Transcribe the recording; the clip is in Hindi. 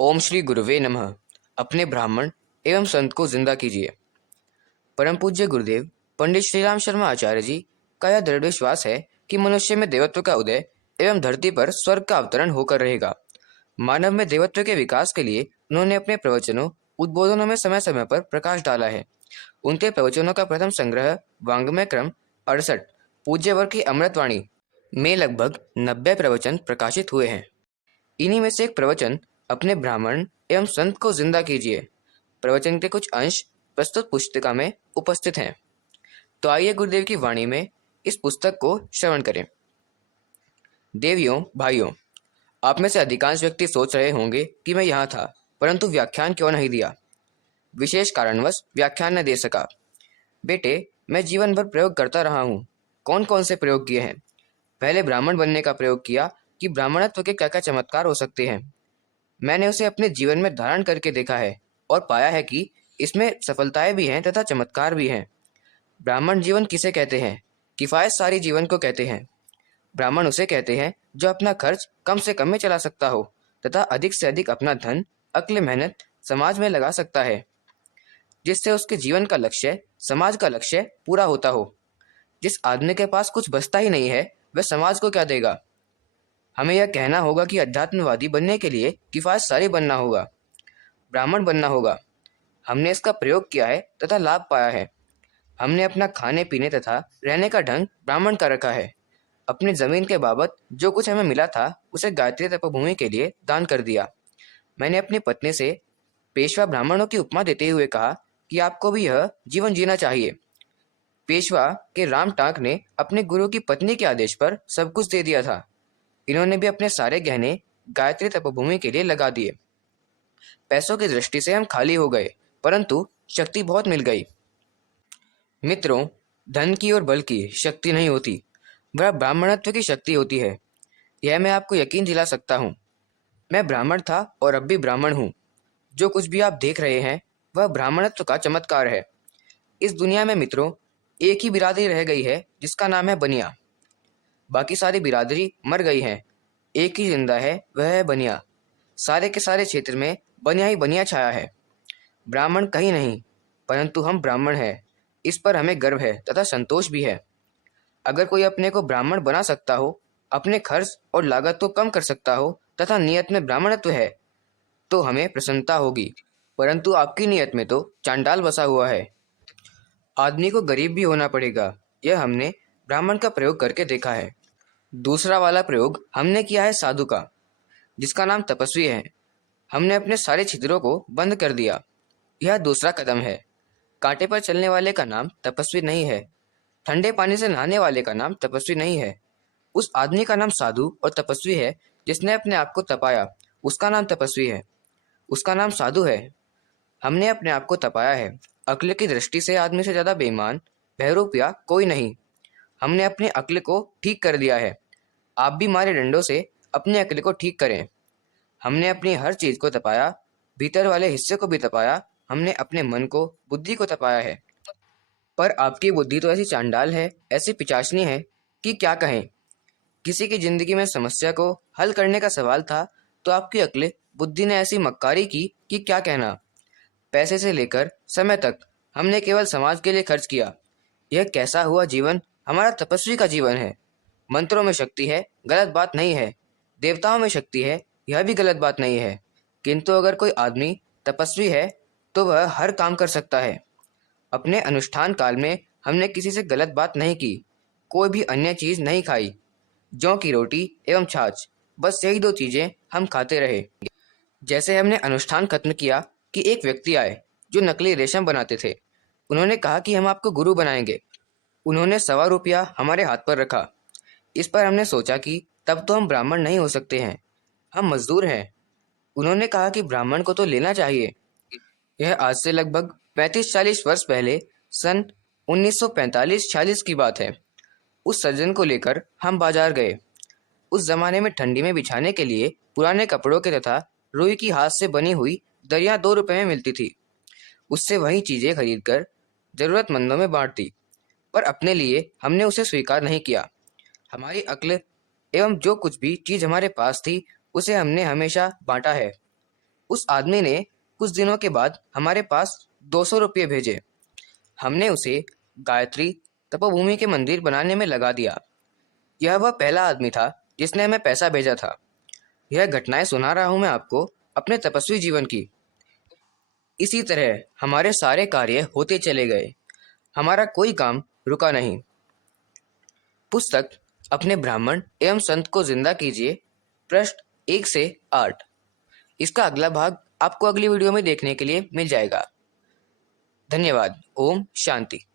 ओम श्री गुरुवे नमः। अपने ब्राह्मण एवं संत को जिंदा कीजिए। परम पूज्य गुरुदेव पंडित श्रीराम शर्मा आचार्य जी का यह दृढ़ विश्वास है कि मनुष्य में देवत्व का उदय एवं धरती पर स्वर्ग का अवतरण होकर रहेगा। मानव में देवत्व के विकास के लिए उन्होंने अपने प्रवचनों उद्बोधनों में समय समय पर प्रकाश डाला है। उनके प्रवचनों का प्रथम संग्रह वांग्मय क्रम 68 पूज्य वर्ग की अमृतवाणी में लगभग 90 प्रवचन प्रकाशित हुए हैं। इन्हीं में से एक प्रवचन अपने ब्राह्मण एवं संत को जिंदा कीजिए प्रवचन के कुछ अंश प्रस्तुत पुस्तिका में उपस्थित हैं। तो आइए गुरुदेव की वाणी में इस पुस्तक को श्रवण करें। देवियों भाइयों, आप में से अधिकांश व्यक्ति सोच रहे होंगे कि मैं यहाँ था परंतु व्याख्यान क्यों नहीं दिया। विशेष कारणवश व्याख्यान न दे सका। बेटे, मैं जीवन भर प्रयोग करता रहा हूँ। कौन कौन से प्रयोग किए हैं? पहले ब्राह्मण बनने का प्रयोग किया कि ब्राह्मणत्व के क्या क्या चमत्कार हो सकते हैं। मैंने उसे अपने जीवन में धारण करके देखा है और पाया है कि इसमें सफलताएं भी हैं तथा चमत्कार भी हैं। ब्राह्मण जीवन किसे कहते हैं? किफायत सारी जीवन को कहते हैं। ब्राह्मण उसे कहते हैं जो अपना खर्च कम से कम में चला सकता हो तथा अधिक से अधिक अपना धन अक्ल मेहनत समाज में लगा सकता है, जिससे उसके जीवन का लक्ष्य समाज का लक्ष्य पूरा होता हो। जिस आदमी के पास कुछ बचता ही नहीं है वह समाज को क्या देगा। हमें यह कहना होगा कि अध्यात्मवादी बनने के लिए किफायत सारी बनना होगा, ब्राह्मण बनना होगा। हमने इसका प्रयोग किया है तथा लाभ पाया है। हमने अपना खाने पीने तथा रहने का ढंग ब्राह्मण का रखा है। अपनी जमीन के बाबत जो कुछ हमें मिला था उसे गायत्री तपोभूमि के लिए दान कर दिया। मैंने अपनी पत्नी से पेशवा ब्राह्मणों की उपमा देते हुए कहा कि आपको भी यह जीवन जीना चाहिए। पेशवा के राम टांक ने अपने गुरु की पत्नी के आदेश पर सब कुछ दे दिया था। इन्होंने भी अपने सारे गहने गायत्री तपोभूमि के लिए लगा दिए। पैसों की दृष्टि से हम खाली हो गए परंतु शक्ति बहुत मिल गई। मित्रों, धन की और बल की शक्ति नहीं होती, वह ब्राह्मणत्व की शक्ति होती है। यह मैं आपको यकीन दिला सकता हूँ। मैं ब्राह्मण था और अब भी ब्राह्मण हूँ। जो कुछ भी आप देख रहे हैं वह ब्राह्मणत्व का चमत्कार है। इस दुनिया में मित्रों एक ही बिरादरी रह गई है जिसका नाम है बनिया। बाकी सारी बिरादरी मर गई है। एक ही जिंदा है, वह है बनिया। सारे के सारे क्षेत्र में बनिया ही बनिया छाया है। ब्राह्मण कहीं नहीं परंतु हम ब्राह्मण हैं। इस पर हमें गर्व है तथा संतोष भी है। अगर कोई अपने को ब्राह्मण बना सकता हो, अपने खर्च और लागत को कम कर सकता हो तथा नियत में ब्राह्मणत्व है तो हमें प्रसन्नता होगी। परंतु आपकी नियत में तो चांडाल बसा हुआ है। आदमी को गरीब भी होना पड़ेगा। यह हमने ब्राह्मण का प्रयोग करके देखा है। दूसरा वाला प्रयोग हमने किया है साधु का, जिसका नाम तपस्वी है। हमने अपने सारे छिद्रों को बंद कर दिया। यह दूसरा कदम है। कांटे पर चलने वाले का नाम तपस्वी नहीं है। ठंडे पानी से नहाने वाले का नाम तपस्वी नहीं है। उस आदमी का नाम साधु और तपस्वी है जिसने अपने आप को तपाया, उसका नाम तपस्वी है, उसका नाम साधु है। हमने अपने आप को तपाया है। अक्ल की दृष्टि से आदमी से ज्यादा बेईमान बहरूपिया कोई नहीं। हमने अपने अक्ल को ठीक कर दिया है। आप भी मारे डंडों से अपने अक्ल को ठीक करें। हमने अपनी हर चीज को तपाया, भीतर वाले हिस्से को भी तपाया। हमने अपने मन को बुद्धि को तपाया है। पर आपकी बुद्धि तो ऐसी चांडाल है, ऐसी पिचाचनी है कि क्या कहें। किसी की जिंदगी में समस्या को हल करने का सवाल था तो आपकी अक्ल बुद्धि ने ऐसी मक्कारी की कि क्या कहना। पैसे से लेकर समय तक हमने केवल समाज के लिए खर्च किया। यह कैसा हुआ जीवन? हमारा तपस्वी का जीवन है। मंत्रों में शक्ति है, गलत बात नहीं है। देवताओं में शक्ति है, यह भी गलत बात नहीं है। किंतु अगर कोई आदमी तपस्वी है तो वह हर काम कर सकता है। अपने अनुष्ठान काल में हमने किसी से गलत बात नहीं की, कोई भी अन्य चीज नहीं खाई। जौ की रोटी एवं छाछ, बस यही दो चीजें हम खाते रहे। जैसे हमने अनुष्ठान खत्म किया कि एक व्यक्ति आए जो नकली रेशम बनाते थे। उन्होंने कहा कि हम आपको गुरु बनाएंगे। उन्होंने 1.25 रुपया हमारे हाथ पर रखा। इस पर हमने सोचा कि तब तो हम ब्राह्मण नहीं हो सकते हैं, हम मजदूर हैं। उन्होंने कहा कि ब्राह्मण को तो लेना चाहिए। यह आज से लगभग 35-40 वर्ष पहले सन 1945-46 की बात है। उस सज्जन को लेकर हम बाजार गए। उस जमाने में ठंडी में बिछाने के लिए पुराने कपड़ों के तथा रुई की हाथ से बनी हुई दरियां 2 रुपए में मिलती थी। उससे वही चीजें खरीदकर जरूरतमंदों में बांट दी, पर अपने लिए हमने उसे स्वीकार नहीं किया। हमारी अक्ल एवं जो कुछ भी चीज हमारे पास थी उसे हमने हमेशा बांटा है। उस आदमी ने कुछ दिनों के बाद हमारे पास 200 रुपये भेजे। हमने उसे गायत्री तपोभूमि के मंदिर बनाने में लगा दिया। यह वह पहला आदमी था जिसने हमें पैसा भेजा था। यह घटनाएं सुना रहा हूं मैं आपको अपने तपस्वी जीवन की। इसी तरह हमारे सारे कार्य होते चले गए, हमारा कोई काम रुका नहीं। पुस्तक अपने ब्राह्मण एवं संत को जिंदा कीजिए, पृष्ठ 1 से 8। इसका अगला भाग आपको अगली वीडियो में देखने के लिए मिल जाएगा। धन्यवाद। ओम शांति।